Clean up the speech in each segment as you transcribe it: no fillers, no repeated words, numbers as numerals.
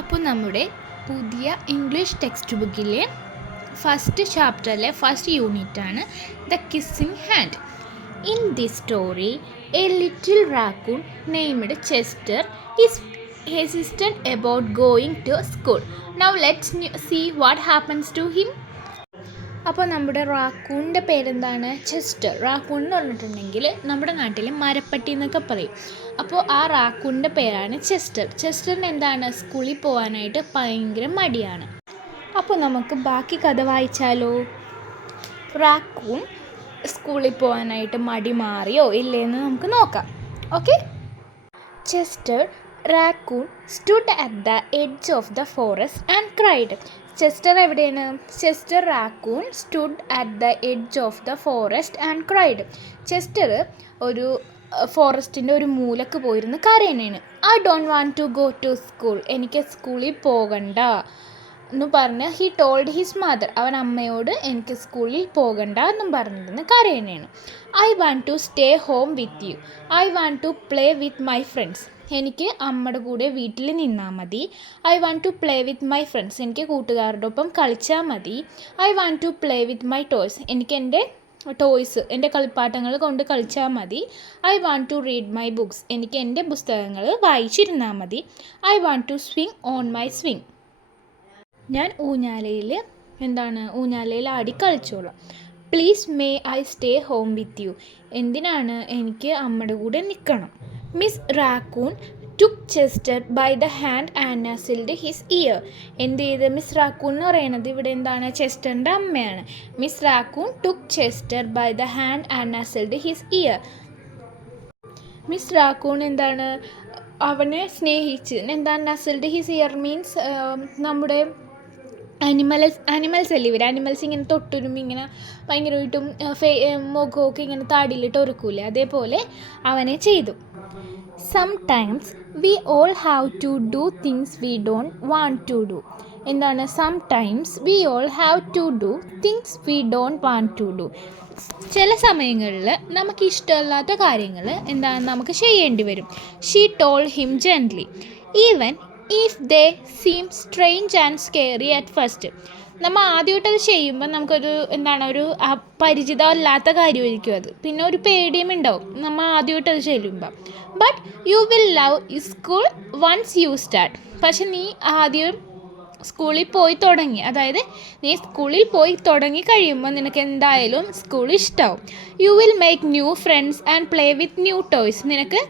അപ്പോൾ നമ്മുടെ പുതിയ ഇംഗ്ലീഷ് ടെക്സ്റ്റ് ബുക്കിലെ ഫസ്റ്റ് ചാപ്റ്ററിലെ ഫസ്റ്റ് യൂണിറ്റാണ് the kissing hand. In this story A little raccoon named Chester is hesitant about going to school. Now let's see what happens to him. അപ്പോൾ നമ്മുടെ റാക്കൂണിൻ്റെ പേരെന്താണ്? Chester. Raccoon എന്ന് പറഞ്ഞിട്ടുണ്ടെങ്കിൽ നമ്മുടെ നാട്ടിൽ മരപ്പട്ടി എന്നൊക്കെ പറയും. അപ്പോൾ ആ റാക്കൂണിൻ്റെ പേരാണ് ചെസ്റ്റർ. ചെസ്റ്ററിന് എന്താണ്? സ്കൂളിൽ പോകാനായിട്ട് ഭയങ്കര മടിയാണ്. അപ്പോൾ നമുക്ക് ബാക്കി കഥ വായിച്ചാലോ? റാക്കൂൺ സ്കൂളിൽ പോകാനായിട്ട് മടി മാറിയോ ഇല്ലേന്ന് നമുക്ക് നോക്കാം. Okay. Chester Raccoon stood at the edge of the forest and cried. Chester എവിടെയാണ്? Chester Raccoon stood at the edge of the forest and cried. Chester ഒരു ഫോറസ്റ്റിൻ്റെ ഒരു മൂലക്ക് പോയിരുന്ന് കരയണേണ്. I don't want to go to school. എനിക്ക് സ്കൂളിൽ പോകണ്ട എന്ന് പറഞ്ഞ് ഹി ടോൾഡ് ഹിസ് മദർ. അവൻ അമ്മയോട് എനിക്ക് സ്കൂളിൽ പോകണ്ട എന്നും പറഞ്ഞിരുന്ന് കരയണേണ്. I want to stay home with you. I want to play with my friends. എനിക്ക് അമ്മയുടെ കൂടെ വീട്ടിൽ നിന്നാൽ മതി. I want to play with my friends. എനിക്ക് കൂട്ടുകാരുടെ ഒപ്പം കളിച്ചാൽ മതി. I want to play with my toys. എനിക്ക് എൻ്റെ ടോയ്സ്, എൻ്റെ കളിപ്പാട്ടങ്ങൾ കൊണ്ട് കളിച്ചാൽ മതി. I want to read my books. എനിക്ക് എൻ്റെ പുസ്തകങ്ങൾ വായിച്ചിരുന്നാൽ മതി. I want to swing on my swing. ഞാൻ ഊഞ്ഞാലയിൽ ആടി കളിച്ചോളാം. Please may I stay home with you. എന്തിനാണ്? എനിക്ക് അമ്മയുടെ കൂടെ നിൽക്കണം. Miss Raccoon took Chester by the hand and nuzzled his ear. എന്ത് ചെയ്ത്? മിസ് റാക്കൂൺ എന്ന് പറയുന്നത് ഇവിടെ എന്താണ്? ചെസ്റ്ററിൻ്റെ അമ്മയാണ്. Miss Raccoon took Chester by the hand and nuzzled his ear. Miss Raccoon എന്താണ്? അവനെ സ്നേഹിച്ച്. എന്താണ് നസിൽഡ് ഹിസ് ഇയർ? മീൻസ് നമ്മുടെ അനിമൽസ് അല്ലേ ഇവർ? അനിമൽസ് ഇങ്ങനെ തൊട്ടുരുമ്പ് ഇങ്ങനെ ഭയങ്കരമായിട്ടും മുഖമൊക്കെ ഇങ്ങനെ താടിയിലിട്ട് ഒരുക്കൂലേ, അതേപോലെ അവനെ ചെയ്തു. Sometimes we all have to do things we don't want to do. എന്താണ്? Sometimes we all have to do things we don't want to do. ചില സമയങ്ങളിൽ നമുക്ക് ഇഷ്ടമല്ലാത്ത കാര്യങ്ങൾ എന്താണ് നമുക്ക് ചെയ്യേണ്ടി വരും. She told him gently even if they seem strange and scary at first. നമ്മൾ ആദ്യമായിട്ടത് ചെയ്യുമ്പോൾ നമുക്കൊരു ഒരു പരിചിതമല്ലാത്ത കാര്യമായിരിക്കും അത്. പിന്നെ ഒരു പേടിയും ഉണ്ടാവും നമ്മൾ ആദ്യമായിട്ടത് ചെയ്യുമ്പോൾ. But you will love school once you start. പക്ഷെ നീ ആദ്യം സ്കൂളിൽ പോയി തുടങ്ങി, അതായത് നീ സ്കൂളിൽ പോയി തുടങ്ങി കഴിയുമ്പോൾ നിനക്ക് എന്തായാലും സ്കൂൾ ഇഷ്ടമാവും. You will make new friends and play with new toys. നിനക്ക്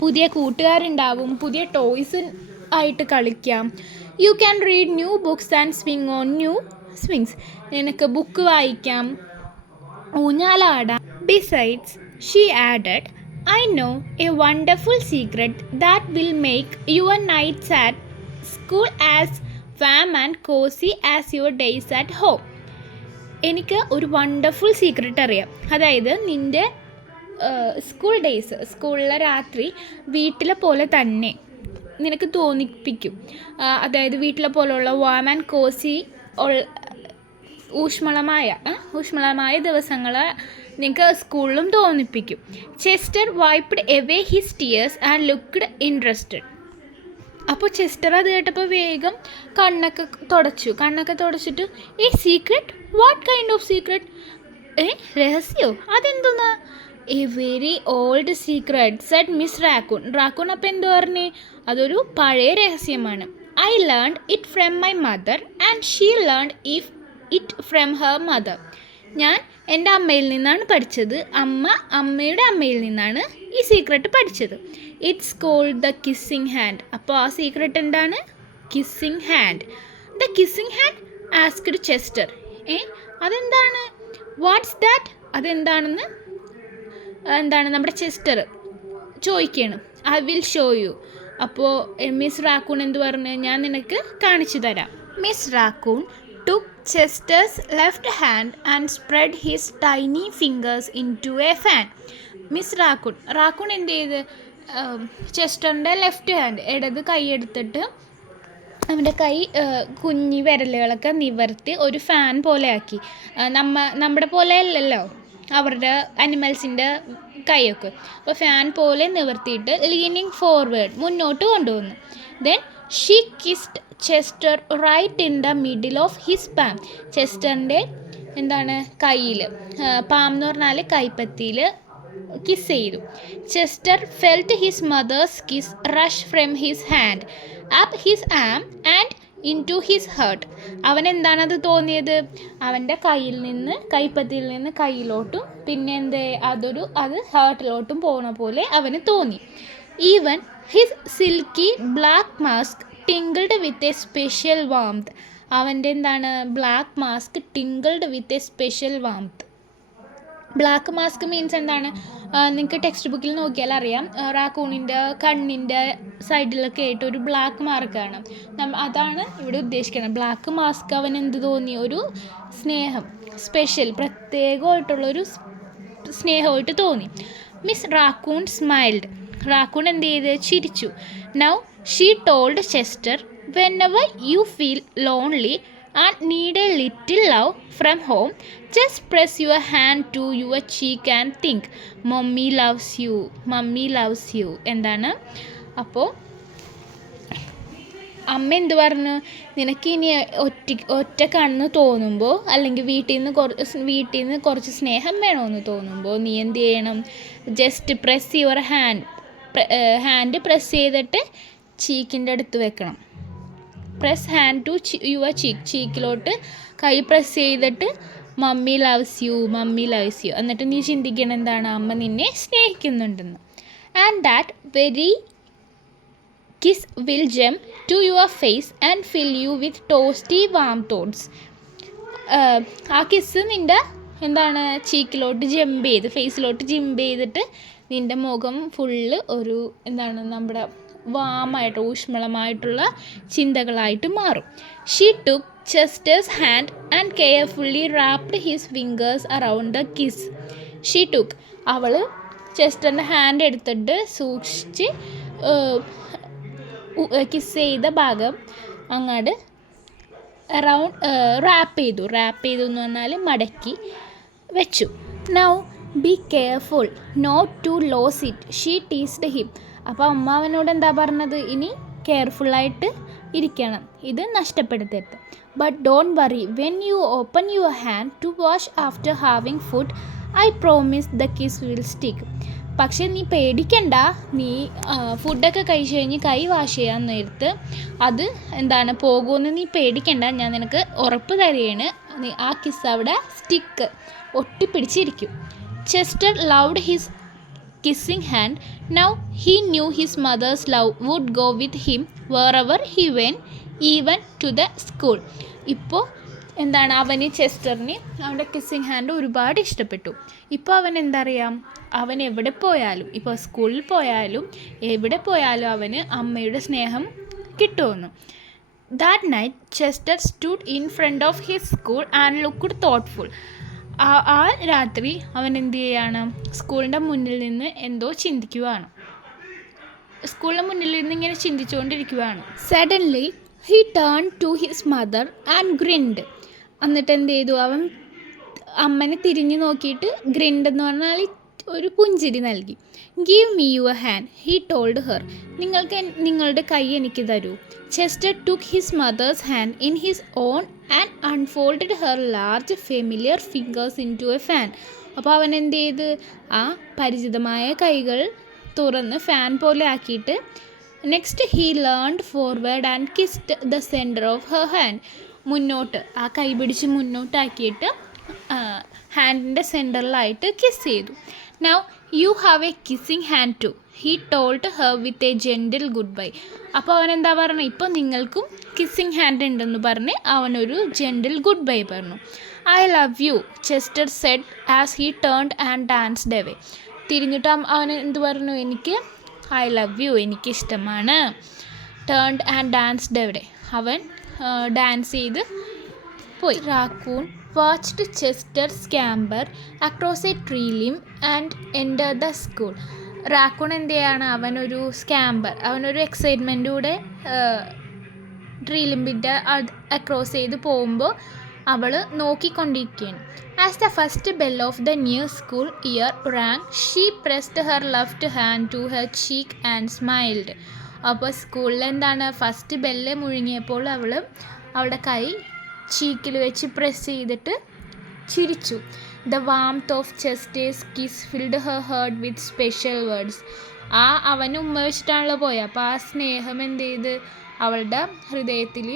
പുതിയ കൂട്ടുകാരുണ്ടാവും, പുതിയ ടോയ്സ് ആയിട്ട് കളിക്കാം. You can read new books and swing on new swings. നിനക്ക് ബുക്ക് വായിക്കാം, ഊഞ്ഞാലാടാം. Besides she added, I know a wonderful secret that will make your nights at school as warm and cosy as your days at home. എനിക്ക് ഒരു wonderful secret അറിയാം. അതായത് നിൻ്റെ സ്കൂളിലെ രാത്രി വീട്ടിലെ പോലെ തന്നെ നിനക്ക് തോന്നിപ്പിക്കും. അതായത് വീട്ടിലെ പോലെയുള്ള വാം ആൻഡ് കോസി ഊഷ്മളമായ ദിവസങ്ങൾ നിനക്ക് സ്കൂളിലും തോന്നിപ്പിക്കും. Chester wiped away his tears and looked interested. അപ്പോൾ ചെസ്റ്റർ അത് കേട്ടപ്പോൾ വേഗം കണ്ണൊക്കെ തുടച്ചിട്ട് a secret? What kind of secret? രഹസ്യോ? അതെന്തോന്നാ? A very old secret said Miss Raccoon. Raccoon അപ്പം എന്തു പറഞ്ഞേ? അതൊരു പഴയ രഹസ്യമാണ്. I learned it from my mother and she learned it from her mother. ഞാൻ എൻ്റെ അമ്മയിൽ നിന്നാണ് പഠിച്ചത്, അമ്മയുടെ അമ്മയിൽ നിന്നാണ് ഈ സീക്രട്ട് പഠിച്ചത്. It's called the kissing hand. അപ്പോൾ ആ സീക്രട്ട് എന്താണ്? Kissing hand. The kissing hand asked Chester. അതെന്താണ്? What's that? അതെന്താണെന്ന് നമ്മുടെ ചെസ്റ്റർ ചോദിക്കുകയാണ്. I will show you. അപ്പോൾ മിസ് റാക്കൂൺ എന്ത് പറഞ്ഞു? ഞാൻ നിനക്ക് കാണിച്ചു തരാം. Miss Raccoon took Chester's left hand and spread his tiny fingers into a fan. Miss Raccoon എന്ത് ചെയ്ത്? ചെസ്റ്ററിൻ്റെ ലെഫ്റ്റ് ഹാൻഡ്, ഇടത് കൈ എടുത്തിട്ട് അവൻ്റെ കൈ കുഞ്ഞി വിരലുകളൊക്കെ നിവർത്തി ഒരു ഫാൻ പോലെ ആക്കി. നമ്മുടെ പോലെ അല്ലല്ലോ അവരുടെ അനിമൽസിൻ്റെ കൈയൊക്കെ. അപ്പോൾ ഫാൻ പോലെ നിവർത്തിയിട്ട് ലീനിങ് ഫോർവേഡ് മുന്നോട്ട് കൊണ്ടുവന്നു. Then she kissed Chester right in the middle of his palm. ചെസ്റ്ററിൻ്റെ എന്താണ് കയ്യിൽ, പാം എന്ന് പറഞ്ഞാൽ കൈപ്പത്തിയിൽ കിസ് ചെയ്തു. Chester felt his mother's kiss rush from his hand up his arm and into his heart. അവനെന്താണത് തോന്നിയത്? അവൻ്റെ കയ്യിൽ നിന്ന്, കൈപ്പത്തിയിൽ നിന്ന് കയ്യിലോട്ടും പിന്നെ അത് ഹേർട്ടിലോട്ടും പോകുന്ന പോലെ അവന് തോന്നി. Even his silky black mask tingled with a special warmth. അവൻ്റെ black mask tingled with a special warmth. Black mask means എന്താണ്? നിങ്ങൾക്ക് ടെക്സ്റ്റ് ബുക്കിൽ നോക്കിയാൽ അറിയാം, റാക്കൂണിൻ്റെ കണ്ണിൻ്റെ സൈഡിലൊക്കെ ആയിട്ട് ഒരു ബ്ലാക്ക് മാർക്കാണ്. അതാണ് ഇവിടെ ഉദ്ദേശിക്കുന്നത്. ബ്ലാക്ക് മാസ്ക് അവൻ എന്ത് തോന്നി? ഒരു സ്നേഹം, സ്പെഷ്യൽ, പ്രത്യേകമായിട്ടുള്ളൊരു സ്നേഹമായിട്ട് തോന്നി. Miss raccoon smiled. റാക്കൂൺ എന്ത് ചെയ്ത്? ചിരിച്ചു. Now she told Chester, whenever you feel lonely and need a little love from home, just press your hand to your cheek and think, mommy loves you, mommy loves you. എന്താണ് അപ്പോൾ അമ്മ എന്ത് പറഞ്ഞു? നിനക്ക് ഇനി ഒറ്റക്കാണെന്ന് തോന്നുമ്പോൾ, അല്ലെങ്കിൽ വീട്ടിൽ നിന്ന് കുറച്ച് സ്നേഹം വേണമെന്ന് തോന്നുമ്പോൾ നീ എന്ത് ചെയ്യണം? Just press your hand press ചെയ്തിട്ട് ചീക്കിൻ്റെ അടുത്ത് വെക്കണം. പ്രസ് ഹാൻഡ് ടു യുവർ ചീക്കിലോട്ട് കൈ പ്രസ് ചെയ്തിട്ട് mummy loves you, mummy loves you. എന്നിട്ട് നീ ചിന്തിക്കണം എന്താണ്? അമ്മ നിന്നെ സ്നേഹിക്കുന്നുണ്ടെന്ന്. And that very kiss will jump to your face and fill you with toasty warm thoughts. ആ കിസ് നിൻ്റെ ചീക്കിലോട്ട് ജമ്പ് ചെയ്ത്, ഫേസിലോട്ട് ജമ്പ് ചെയ്തിട്ട് നിൻ്റെ മുഖം ഫുള്ള് ഒരു നമ്മുടെ വാമായിട്ട്, ഊഷ്മളമായിട്ടുള്ള ചിന്തകളായിട്ട് മാറും. She took Chester's hand and carefully wrapped his fingers around the kiss. She took, അവൾ ചെസ്റ്ററിൻ്റെ ഹാൻഡ് എടുത്തിട്ട് സൂക്ഷിച്ച് കിസ് ചെയ്ത ഭാഗം അങ്ങോട്ട് റാപ്പ് ചെയ്തു എന്ന് പറഞ്ഞാൽ മടക്കി വെച്ചു. Now be careful not to lose it, she teased him. അപ്പോൾ അമ്മ അവനോട് എന്താ പറഞ്ഞത്? ഇനി കെയർഫുള്ളായിട്ട് ഇരിക്കണം, ഇത് നഷ്ടപ്പെടുത്തരുത്. But don't worry, when you open your hand to wash after having food, I promise the kiss will stick. പക്ഷേ നീ പേടിക്കണ്ട, നീ ഫുഡൊക്കെ കഴിച്ച് കഴിഞ്ഞ് കൈ വാഷ് ചെയ്യാൻ നേരത്ത് അത് പോകുമെന്ന് നീ പേടിക്കണ്ട, ഞാൻ നിനക്ക് ഉറപ്പ് തരികയാണ്, ആ കിസ് അവിടെ ഒട്ടിപ്പിടിച്ചിരിക്കും. Chester loved his kissing hand. Now he knew his mother's love would go with him wherever he went, even to the school. ഇപ്പോൾ അവന് ചെസ്റ്ററിന് അവൻ്റെ കിസ്സിങ് ഹാൻഡ് ഒരുപാട് ഇഷ്ടപ്പെട്ടു. ഇപ്പോൾ അവൻ അവൻ എവിടെ പോയാലും, ഇപ്പോൾ സ്കൂളിൽ പോയാലും എവിടെ പോയാലും അവന് അമ്മയുടെ സ്നേഹം കിട്ടുമെന്ന്. That night Chester stood in front of his school and looked thoughtful. ആ രാത്രി അവൻ എന്ത് ചെയ്യാണ്? സ്കൂളിൻ്റെ മുന്നിൽ നിന്ന് എന്തോ ചിന്തിക്കുകയാണ്. സ്കൂളിൻ്റെ മുന്നിൽ നിന്ന് ഇങ്ങനെ ചിന്തിച്ചുകൊണ്ടിരിക്കുകയാണ്. Suddenly he turn to his mother and grinned. എന്നിട്ട് എന്ത് ചെയ്തു? അവൻ അമ്മനെ തിരിഞ്ഞു നോക്കിയിട്ട് ഗ്രിൻഡ് എന്ന് പറഞ്ഞാൽ ഒരു പുഞ്ചിരി നൽകി. Give me your hand, he told her. നിങ്ങളുടെ കൈ എനിക്ക് തരൂ. Chester took his mother's hand in his own and unfolded her large familiar fingers into a fan. അപ്പോൾ അവൻ എന്ത് ചെയ്ത്? ആ പരിചിതമായ കൈകൾ തുറന്ന് ഫാൻ പോലെ ആക്കിയിട്ട് next he learned forward and kissed the centre of her hand. മുന്നോട്ട് ആ കൈ പിടിച്ച് മുന്നോട്ടാക്കിയിട്ട് ഹാൻഡിൻ്റെ സെൻറ്ററിലായിട്ട് കിസ് ചെയ്തു. Now you have a kissing hand too, he told her with a gentle goodbye. അപ്പോൾ അവനെന്താ പറഞ്ഞു? ഇപ്പോൾ നിങ്ങൾക്കും കിസ്സിങ് ഹാൻഡ് ഉണ്ടെന്ന് പറഞ്ഞ് അവനൊരു ജെൻറ്റിൽ ഗുഡ് ബൈ പറഞ്ഞു. I love you, Chester said as he turned and danced away. തിരിഞ്ഞിട്ട് അവൻ എന്ത് പറഞ്ഞു? എനിക്ക് ഐ ലവ് യു, എനിക്കിഷ്ടമാണ്. ടേൺഡ് ആൻഡ് ഡാൻസ്ഡ് അവേ, അവൻ ഡാൻസ് ചെയ്ത് പോയി. Raccoon watched Chester scamper across a tree limb and enter the school. Raccoon എന്ത് ചെയ്യാണ്? അവനൊരു അവനൊരു എക്സൈറ്റ്മെൻറ്റൂടെ ട്രീ ലിമ്പിൻ്റെ അക്രോസ് ചെയ്ത് പോകുമ്പോൾ അവൾ നോക്കിക്കൊണ്ടിരിക്കുകയാണ്. As the first bell of the new school year rang, she pressed her left hand to her cheek and smiled. അപ്പോൾ സ്കൂളിൽ എന്താണ്, ഫസ്റ്റ് ബെല്ല് മുഴുങ്ങിയപ്പോൾ അവളുടെ കൈ ചീക്കിൽ വെച്ച് പ്രസ് ചെയ്തിട്ട് ചിരിച്ചു. The warmth of Chester's kiss filled her heart with special words. അവൻ ഉമ്മ വെച്ചിട്ടാണല്ലോ പോയത്, അപ്പോൾ ആ സ്നേഹം എന്ത് ചെയ്ത് അവളുടെ ഹൃദയത്തിൽ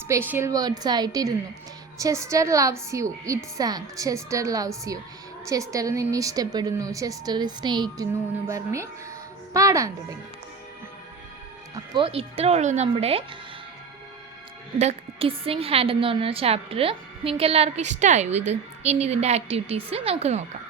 സ്പെഷ്യൽ വേർഡ്സ് ആയിട്ടിരുന്നു. Chester loves you it sang. Chester loves you, Chester നിന്നെ ഇഷ്ടപ്പെടുന്നു, ചെസ്റ്റർ സ്നേഹിക്കുന്നു എന്ന് പറഞ്ഞ് പാടാൻ തുടങ്ങി. അപ്പോൾ ഇത്രേ ഉള്ളൂ നമ്മുടെ ദ കിസ്സിങ് ഹാൻഡ് എന്ന് പറഞ്ഞ ചാപ്റ്റർ. നിങ്ങൾക്ക് എല്ലാവർക്കും ഇഷ്ടമായോ ഇത്? ഇനി ഇതിൻ്റെ ആക്ടിവിറ്റീസ് നമുക്ക് നോക്കാം.